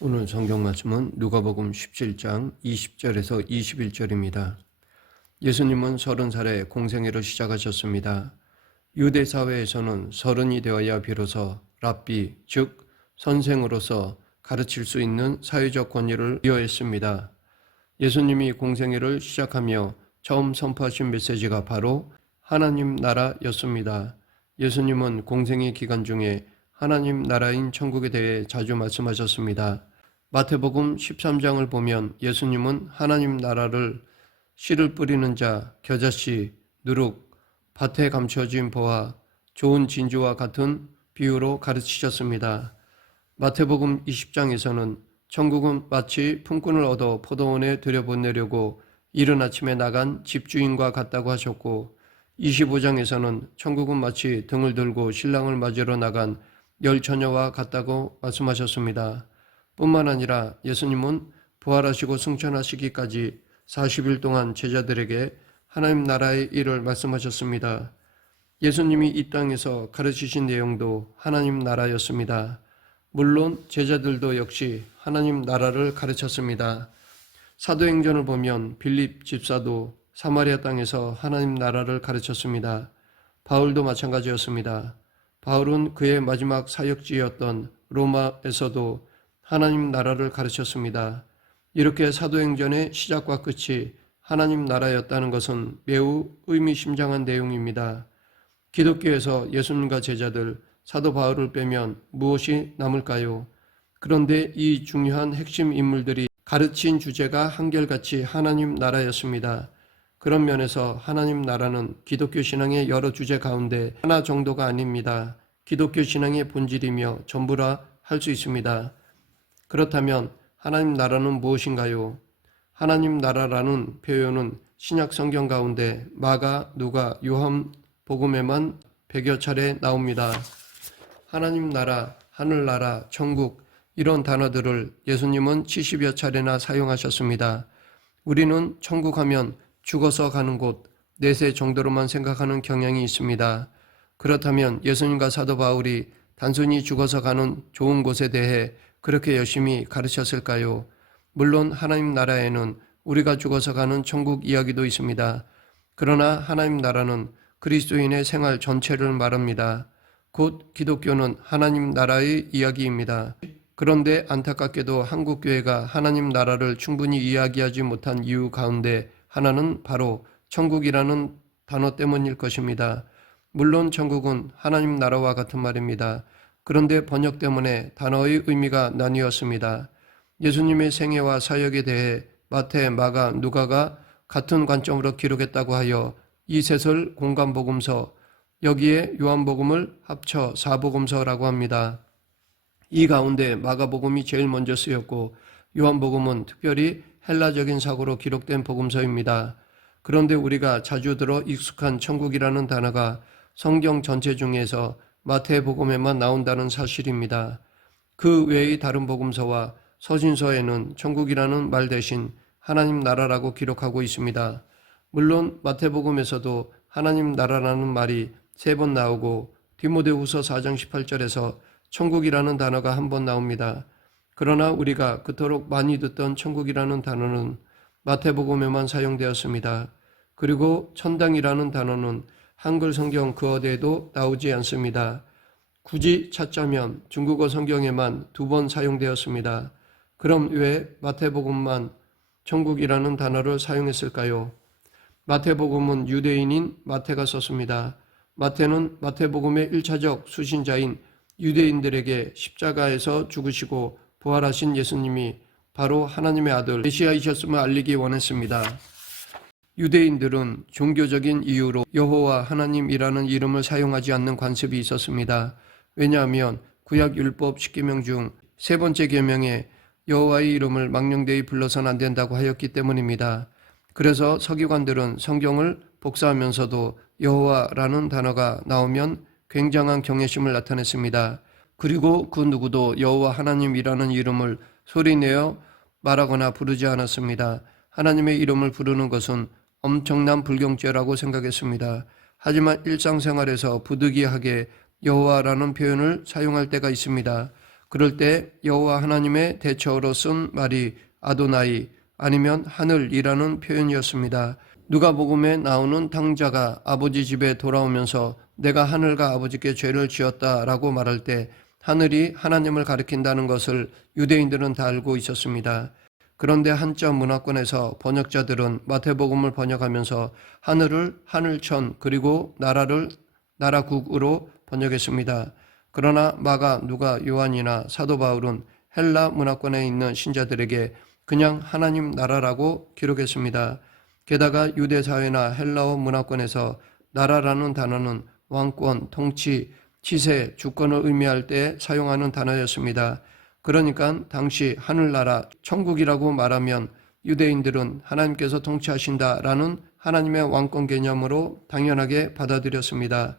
오늘 성경 말씀은 누가복음 17장 20절에서 21절입니다. 예수님은 30살에 공생애를 시작하셨습니다. 유대 사회에서는 30이 되어야 비로소 랍비, 즉 선생으로서 가르칠 수 있는 사회적 권위를 부여했습니다. 예수님이 공생애를 시작하며 처음 선포하신 메시지가 바로 하나님 나라였습니다. 예수님은 공생애 기간 중에 하나님 나라인 천국에 대해 자주 말씀하셨습니다. 마태복음 13장을 보면 예수님은 하나님 나라를 씨를 뿌리는 자, 겨자씨, 누룩, 밭에 감춰진 보화, 좋은 진주와 같은 비유로 가르치셨습니다. 마태복음 20장에서는 천국은 마치 품꾼을 얻어 포도원에 들여보내려고 이른 아침에 나간 집주인과 같다고 하셨고, 25장에서는 천국은 마치 등을 들고 신랑을 맞으러 나간 열 처녀와 같다고 말씀하셨습니다. 뿐만 아니라 예수님은 부활하시고 승천하시기까지 40일 동안 제자들에게 하나님 나라의 일을 말씀하셨습니다. 예수님이 이 땅에서 가르치신 내용도 하나님 나라였습니다. 물론 제자들도 역시 하나님 나라를 가르쳤습니다. 사도행전을 보면 빌립 집사도 사마리아 땅에서 하나님 나라를 가르쳤습니다. 바울도 마찬가지였습니다. 바울은 그의 마지막 사역지였던 로마에서도 하나님 나라를 가르쳤습니다. 이렇게 사도행전의 시작과 끝이 하나님 나라였다는 것은 매우 의미심장한 내용입니다. 기독교에서 예수님과 제자들, 사도 바울을 빼면 무엇이 남을까요? 그런데 이 중요한 핵심 인물들이 가르친 주제가 한결같이 하나님 나라였습니다. 그런 면에서 하나님 나라는 기독교 신앙의 여러 주제 가운데 하나 정도가 아닙니다. 기독교 신앙의 본질이며 전부라 할 수 있습니다. 그렇다면 하나님 나라는 무엇인가요? 하나님 나라라는 표현은 신약 성경 가운데 마가, 누가, 요한 복음에만 100여 차례 나옵니다. 하나님 나라, 하늘나라, 천국 이런 단어들을 예수님은 70여 차례나 사용하셨습니다. 우리는 천국 하면 죽어서 가는 곳, 내세 정도로만 생각하는 경향이 있습니다. 그렇다면 예수님과 사도 바울이 단순히 죽어서 가는 좋은 곳에 대해 그렇게 열심히 가르쳤을까요? 물론 하나님 나라에는 우리가 죽어서 가는 천국 이야기도 있습니다. 그러나 하나님 나라는 그리스도인의 생활 전체를 말합니다. 곧 기독교는 하나님 나라의 이야기입니다. 그런데 안타깝게도 한국교회가 하나님 나라를 충분히 이야기하지 못한 이유 가운데 하나는 바로 천국이라는 단어 때문일 것입니다. 물론 천국은 하나님 나라와 같은 말입니다. 그런데 번역 때문에 단어의 의미가 나뉘었습니다. 예수님의 생애와 사역에 대해 마태, 마가, 누가가 같은 관점으로 기록했다고 하여 이 셋을 공관복음서, 여기에 요한복음을 합쳐 사복음서라고 합니다. 이 가운데 마가복음이 제일 먼저 쓰였고 요한복음은 특별히 헬라적인 사고로 기록된 복음서입니다. 그런데 우리가 자주 들어 익숙한 천국이라는 단어가 성경 전체 중에서 마태복음에만 나온다는 사실입니다. 그 외의 다른 복음서와 서신서에는 천국이라는 말 대신 하나님 나라라고 기록하고 있습니다. 물론 마태복음에서도 하나님 나라라는 말이 3번 나오고 디모데후서 4장 18절에서 천국이라는 단어가 한 번 나옵니다. 그러나 우리가 그토록 많이 듣던 천국이라는 단어는 마태복음에만 사용되었습니다. 그리고 천당이라는 단어는 한글 성경 그 어디에도 나오지 않습니다. 굳이 찾자면 중국어 성경에만 2번 사용되었습니다. 그럼 왜 마태복음만 천국이라는 단어를 사용했을까요? 마태복음은 유대인인 마태가 썼습니다. 마태는 마태복음의 1차적 수신자인 유대인들에게 십자가에서 죽으시고 부활하신 예수님이 바로 하나님의 아들 메시아이셨음을 알리기 원했습니다. 유대인들은 종교적인 이유로 여호와 하나님이라는 이름을 사용하지 않는 관습이 있었습니다. 왜냐하면 구약 율법 10계명 중 3번째 계명에 여호와의 이름을 망령되이 불러서는 안 된다고 하였기 때문입니다. 그래서 서기관들은 성경을 복사하면서도 여호와라는 단어가 나오면 굉장한 경외심을 나타냈습니다. 그리고 그 누구도 여호와 하나님이라는 이름을 소리내어 말하거나 부르지 않았습니다. 하나님의 이름을 부르는 것은 엄청난 불경죄라고 생각했습니다. 하지만 일상생활에서 부득이하게 여호와라는 표현을 사용할 때가 있습니다. 그럴 때 여호와 하나님의 대처어로 쓴 말이 아도나이 아니면 하늘이라는 표현이었습니다. 누가복음에 나오는 당자가 아버지 집에 돌아오면서 내가 하늘과 아버지께 죄를 지었다라고 말할 때 하늘이 하나님을 가리킨다는 것을 유대인들은 다 알고 있었습니다. 그런데 한자 문화권에서 번역자들은 마태복음을 번역하면서 하늘을 하늘천 그리고 나라를 나라국으로 번역했습니다. 그러나 마가, 누가, 요한이나 사도 바울은 헬라 문화권에 있는 신자들에게 그냥 하나님 나라라고 기록했습니다. 게다가 유대 사회나 헬라어 문화권에서 나라라는 단어는 왕권, 통치, 치세, 주권을 의미할 때 사용하는 단어였습니다. 그러니까 당시 하늘나라, 천국이라고 말하면 유대인들은 하나님께서 통치하신다라는 하나님의 왕권 개념으로 당연하게 받아들였습니다.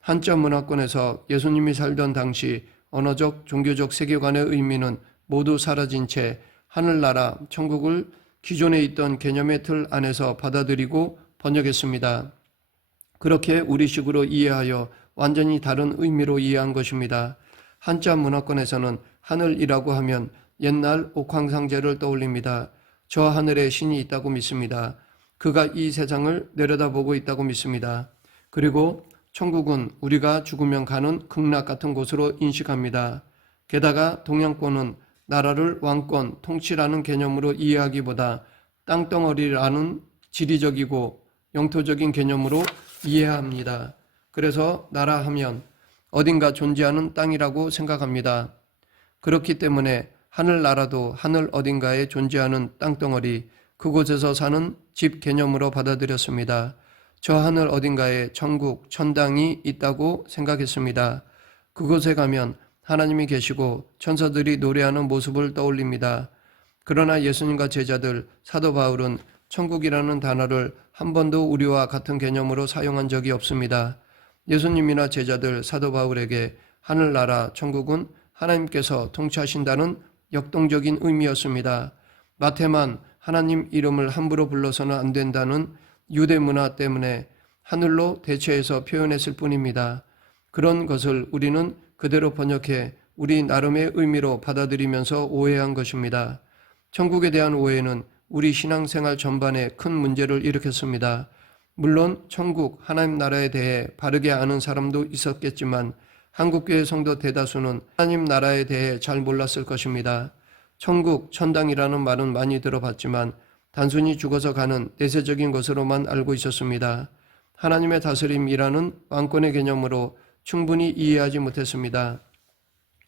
한자 문화권에서 예수님이 살던 당시 언어적, 종교적 세계관의 의미는 모두 사라진 채 하늘나라, 천국을 기존에 있던 개념의 틀 안에서 받아들이고 번역했습니다. 그렇게 우리식으로 이해하여 완전히 다른 의미로 이해한 것입니다. 한자 문화권에서는 하늘이라고 하면 옛날 옥황상제를 떠올립니다. 저 하늘에 신이 있다고 믿습니다. 그가 이 세상을 내려다보고 있다고 믿습니다. 그리고 천국은 우리가 죽으면 가는 극락 같은 곳으로 인식합니다. 게다가 동양권은 나라를 왕권, 통치라는 개념으로 이해하기보다 땅덩어리라는 지리적이고 영토적인 개념으로 이해합니다. 그래서 나라 하면 어딘가 존재하는 땅이라고 생각합니다. 그렇기 때문에 하늘나라도 하늘 어딘가에 존재하는 땅덩어리, 그곳에서 사는 집 개념으로 받아들였습니다. 저 하늘 어딘가에 천국, 천당이 있다고 생각했습니다. 그곳에 가면 하나님이 계시고 천사들이 노래하는 모습을 떠올립니다. 그러나 예수님과 제자들, 사도 바울은 천국이라는 단어를 한 번도 우리와 같은 개념으로 사용한 적이 없습니다. 예수님이나 제자들, 사도 바울에게 하늘나라, 천국은 하나님께서 통치하신다는 역동적인 의미였습니다. 마태만 하나님 이름을 함부로 불러서는 안 된다는 유대 문화 때문에 하늘로 대체해서 표현했을 뿐입니다. 그런 것을 우리는 그대로 번역해 우리 나름의 의미로 받아들이면서 오해한 것입니다. 천국에 대한 오해는 우리 신앙생활 전반에 큰 문제를 일으켰습니다. 물론 천국, 하나님 나라에 대해 바르게 아는 사람도 있었겠지만 한국교회 성도 대다수는 하나님 나라에 대해 잘 몰랐을 것입니다. 천국, 천당이라는 말은 많이 들어봤지만 단순히 죽어서 가는 내세적인 것으로만 알고 있었습니다. 하나님의 다스림이라는 왕권의 개념으로 충분히 이해하지 못했습니다.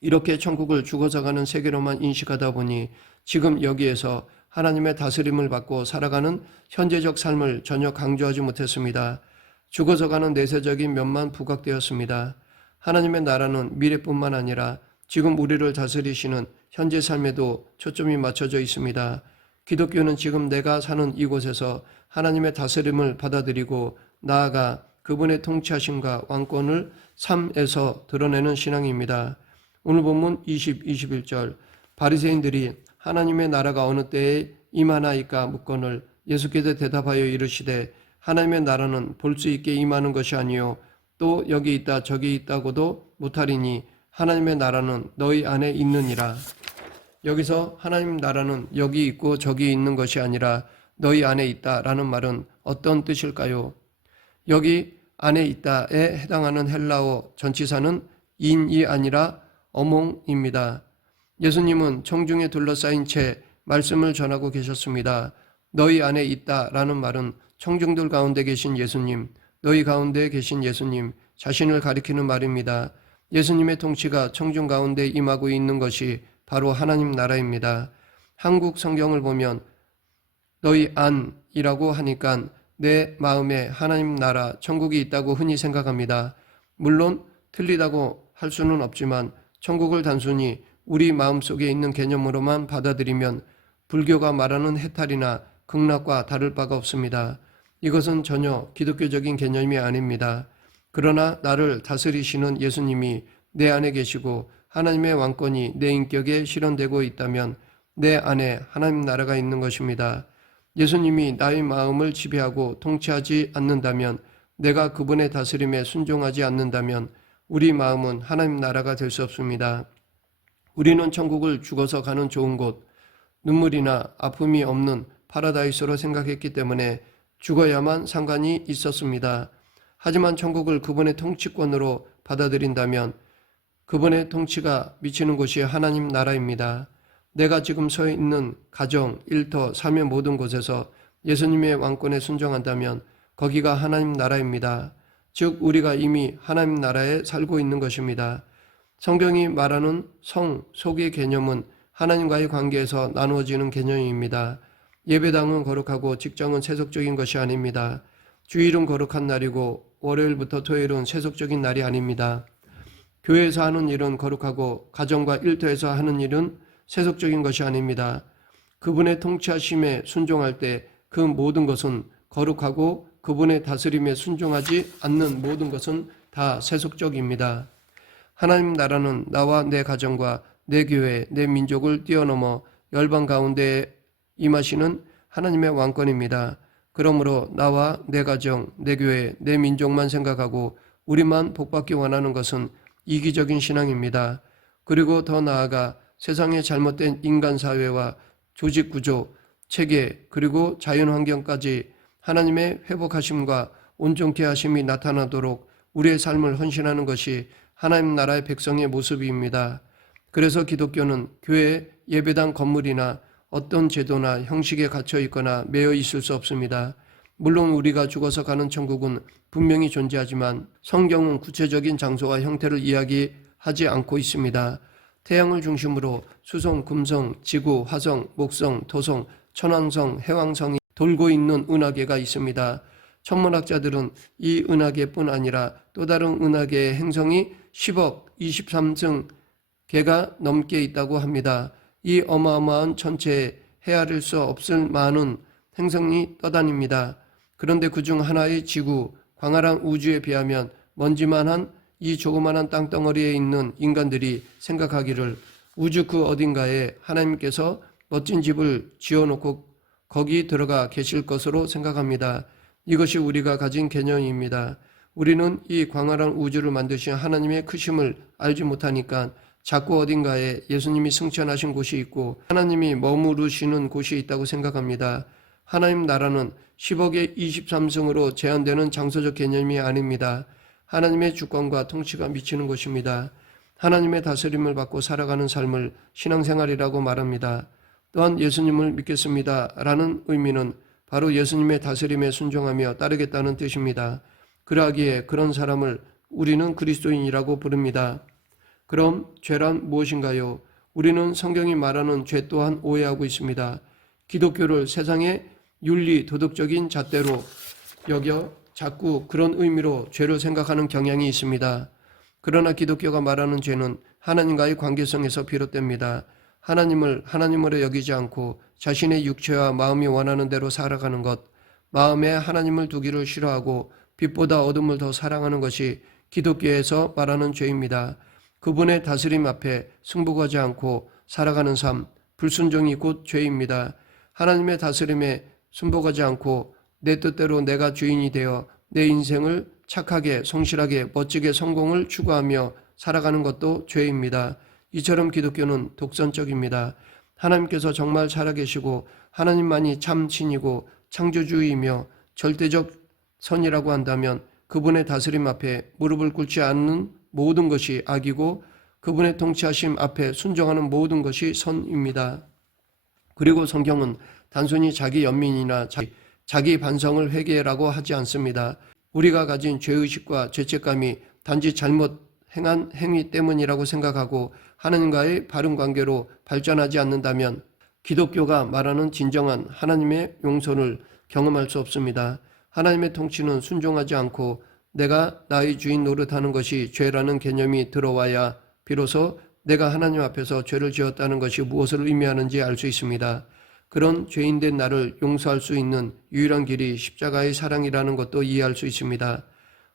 이렇게 천국을 죽어서 가는 세계로만 인식하다 보니 지금 여기에서 하나님의 다스림을 받고 살아가는 현재적 삶을 전혀 강조하지 못했습니다. 죽어서 가는 내세적인 면만 부각되었습니다. 하나님의 나라는 미래뿐만 아니라 지금 우리를 다스리시는 현재 삶에도 초점이 맞춰져 있습니다. 기독교는 지금 내가 사는 이곳에서 하나님의 다스림을 받아들이고 나아가 그분의 통치하심과 왕권을 삶에서 드러내는 신앙입니다. 오늘 본문 20, 21절 바리새인들이 하나님의 나라가 어느 때에 임하나이까 묻거늘 예수께서 대답하여 이르시되 하나님의 나라는 볼 수 있게 임하는 것이 아니요 또 여기 있다 저기 있다고도 못하리니 하나님의 나라는 너희 안에 있느니라. 여기서 하나님 나라는 여기 있고 저기 있는 것이 아니라 너희 안에 있다라는 말은 어떤 뜻일까요? 여기 안에 있다에 해당하는 헬라어 전치사는 인이 아니라 어몽입니다. 예수님은 청중에 둘러싸인 채 말씀을 전하고 계셨습니다. 너희 안에 있다라는 말은 청중들 가운데 계신 예수님, 너희 가운데 계신 예수님 자신을 가리키는 말입니다. 예수님의 통치가 청중 가운데 임하고 있는 것이 바로 하나님 나라입니다. 한국 성경을 보면 너희 안이라고 하니까 내 마음에 하나님 나라, 천국이 있다고 흔히 생각합니다. 물론 틀리다고 할 수는 없지만 천국을 단순히 우리 마음속에 있는 개념으로만 받아들이면 불교가 말하는 해탈이나 극락과 다를 바가 없습니다. 이것은 전혀 기독교적인 개념이 아닙니다. 그러나 나를 다스리시는 예수님이 내 안에 계시고 하나님의 왕권이 내 인격에 실현되고 있다면 내 안에 하나님 나라가 있는 것입니다. 예수님이 나의 마음을 지배하고 통치하지 않는다면, 내가 그분의 다스림에 순종하지 않는다면 우리 마음은 하나님 나라가 될 수 없습니다. 우리는 천국을 죽어서 가는 좋은 곳, 눈물이나 아픔이 없는 파라다이스로 생각했기 때문에 죽어야만 상관이 있었습니다. 하지만 천국을 그분의 통치권으로 받아들인다면 그분의 통치가 미치는 곳이 하나님 나라입니다. 내가 지금 서 있는 가정, 일터, 삶의 모든 곳에서 예수님의 왕권에 순종한다면 거기가 하나님 나라입니다. 즉 우리가 이미 하나님 나라에 살고 있는 것입니다. 성경이 말하는 성, 속의 개념은 하나님과의 관계에서 나누어지는 개념입니다. 예배당은 거룩하고 직장은 세속적인 것이 아닙니다. 주일은 거룩한 날이고 월요일부터 토요일은 세속적인 날이 아닙니다. 교회에서 하는 일은 거룩하고 가정과 일터에서 하는 일은 세속적인 것이 아닙니다. 그분의 통치하심에 순종할 때 그 모든 것은 거룩하고 그분의 다스림에 순종하지 않는 모든 것은 다 세속적입니다. 하나님 나라는 나와 내 가정과 내 교회, 내 민족을 뛰어넘어 열방 가운데에 임하시는 하나님의 왕권입니다. 그러므로 나와 내 가정, 내 교회, 내 민족만 생각하고 우리만 복받기 원하는 것은 이기적인 신앙입니다. 그리고 더 나아가 세상의 잘못된 인간 사회와 조직 구조, 체계, 그리고 자연 환경까지 하나님의 회복하심과 온전케 하심이 나타나도록 우리의 삶을 헌신하는 것이 하나님 나라의 백성의 모습입니다. 그래서 기독교는 교회, 예배당 건물이나 어떤 제도나 형식에 갇혀 있거나 매여 있을 수 없습니다. 물론 우리가 죽어서 가는 천국은 분명히 존재하지만 성경은 구체적인 장소와 형태를 이야기하지 않고 있습니다. 태양을 중심으로 수성, 금성, 지구, 화성, 목성, 토성, 천왕성, 해왕성이 돌고 있는 은하계가 있습니다. 천문학자들은 이 은하계뿐 아니라 또 다른 은하계의 행성이 10억 23층 개가 넘게 있다고 합니다. 이 어마어마한 천체에 헤아릴 수 없을 많은 행성이 떠다닙니다. 그런데 그중 하나의 지구, 광활한 우주에 비하면 먼지만한 이 조그만한 땅덩어리에 있는 인간들이 생각하기를 우주 그 어딘가에 하나님께서 멋진 집을 지어놓고 거기 들어가 계실 것으로 생각합니다. 이것이 우리가 가진 개념입니다. 우리는 이 광활한 우주를 만드신 하나님의 크심을 알지 못하니까 자꾸 어딘가에 예수님이 승천하신 곳이 있고 하나님이 머무르시는 곳이 있다고 생각합니다. 하나님 나라는 10억의 23승으로 제한되는 장소적 개념이 아닙니다. 하나님의 주권과 통치가 미치는 곳입니다. 하나님의 다스림을 받고 살아가는 삶을 신앙생활이라고 말합니다. 또한 예수님을 믿겠습니다 라는 의미는 바로 예수님의 다스림에 순종하며 따르겠다는 뜻입니다. 그러하기에 그런 사람을 우리는 그리스도인이라고 부릅니다. 그럼 죄란 무엇인가요? 우리는 성경이 말하는 죄 또한 오해하고 있습니다. 기독교를 세상의 윤리, 도덕적인 잣대로 여겨 자꾸 그런 의미로 죄를 생각하는 경향이 있습니다. 그러나 기독교가 말하는 죄는 하나님과의 관계성에서 비롯됩니다. 하나님을 하나님으로 여기지 않고 자신의 육체와 마음이 원하는 대로 살아가는 것, 마음에 하나님을 두기를 싫어하고 빛보다 어둠을 더 사랑하는 것이 기독교에서 말하는 죄입니다. 그분의 다스림 앞에 승복하지 않고 살아가는 삶, 불순종이 곧 죄입니다. 하나님의 다스림에 순복하지 않고 내 뜻대로 내가 주인이 되어 내 인생을 착하게, 성실하게, 멋지게 성공을 추구하며 살아가는 것도 죄입니다. 이처럼 기독교는 독선적입니다. 하나님께서 정말 살아계시고 하나님만이 참 신이고 창조주이며 절대적 선이라고 한다면 그분의 다스림 앞에 무릎을 꿇지 않는 모든 것이 악이고 그분의 통치하심 앞에 순종하는 모든 것이 선입니다. 그리고 성경은 단순히 자기 연민이나 자기 반성을 회개라고 하지 않습니다. 우리가 가진 죄의식과 죄책감이 단지 잘못 행한 행위 때문이라고 생각하고 하나님과의 바른 관계로 발전하지 않는다면 기독교가 말하는 진정한 하나님의 용서를 경험할 수 없습니다. 하나님의 통치는 순종하지 않고 내가 나의 주인 노릇하는 것이 죄라는 개념이 들어와야 비로소 내가 하나님 앞에서 죄를 지었다는 것이 무엇을 의미하는지 알 수 있습니다. 그런 죄인된 나를 용서할 수 있는 유일한 길이 십자가의 사랑이라는 것도 이해할 수 있습니다.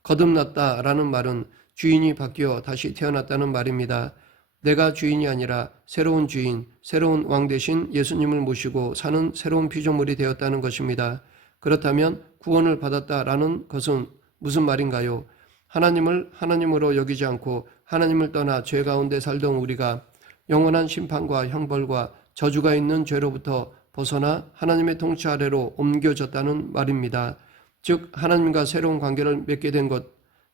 거듭났다라는 말은 주인이 바뀌어 다시 태어났다는 말입니다. 내가 주인이 아니라 새로운 주인, 새로운 왕 대신 예수님을 모시고 사는 새로운 피조물이 되었다는 것입니다. 그렇다면 구원을 받았다라는 것은 무슨 말인가요? 하나님을 하나님으로 여기지 않고 하나님을 떠나 죄 가운데 살던 우리가 영원한 심판과 형벌과 저주가 있는 죄로부터 벗어나 하나님의 통치 아래로 옮겨졌다는 말입니다. 즉 하나님과 새로운 관계를 맺게 된 것,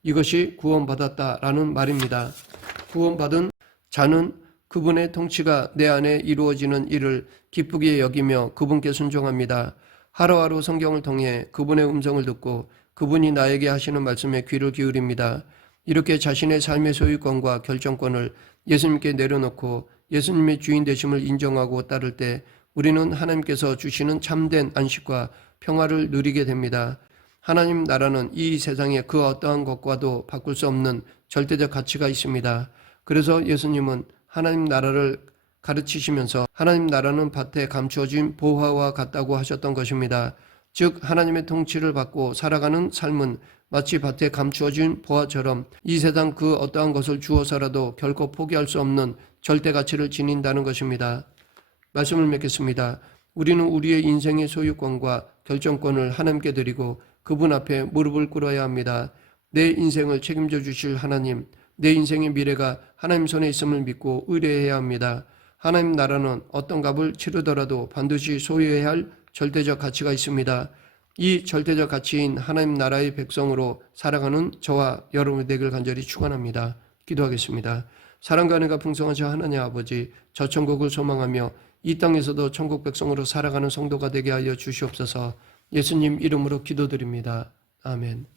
이것이 구원받았다라는 말입니다. 구원받은 자는 그분의 통치가 내 안에 이루어지는 일을 기쁘게 여기며 그분께 순종합니다. 하루하루 성경을 통해 그분의 음성을 듣고 그분이 나에게 하시는 말씀에 귀를 기울입니다. 이렇게 자신의 삶의 소유권과 결정권을 예수님께 내려놓고 예수님의 주인 되심을 인정하고 따를 때 우리는 하나님께서 주시는 참된 안식과 평화를 누리게 됩니다. 하나님 나라는 이 세상의 그 어떠한 것과도 바꿀 수 없는 절대적 가치가 있습니다. 그래서 예수님은 하나님 나라를 가르치시면서 하나님 나라는 밭에 감추어진 보화와 같다고 하셨던 것입니다. 즉 하나님의 통치를 받고 살아가는 삶은 마치 밭에 감추어진 보화처럼 이 세상 그 어떠한 것을 주어서라도 결코 포기할 수 없는 절대 가치를 지닌다는 것입니다. 말씀을 맺겠습니다. 우리는 우리의 인생의 소유권과 결정권을 하나님께 드리고 그분 앞에 무릎을 꿇어야 합니다. 내 인생을 책임져 주실 하나님, 내 인생의 미래가 하나님 손에 있음을 믿고 의뢰해야 합니다. 하나님 나라는 어떤 값을 치르더라도 반드시 소유해야 할 절대적 가치가 있습니다. 이 절대적 가치인 하나님 나라의 백성으로 살아가는 저와 여러분이 되길 간절히 축원합니다. 기도하겠습니다. 사랑과 은혜가 풍성하신 하나님 아버지, 저 천국을 소망하며 이 땅에서도 천국 백성으로 살아가는 성도가 되게 하여 주시옵소서. 예수님 이름으로 기도드립니다. 아멘.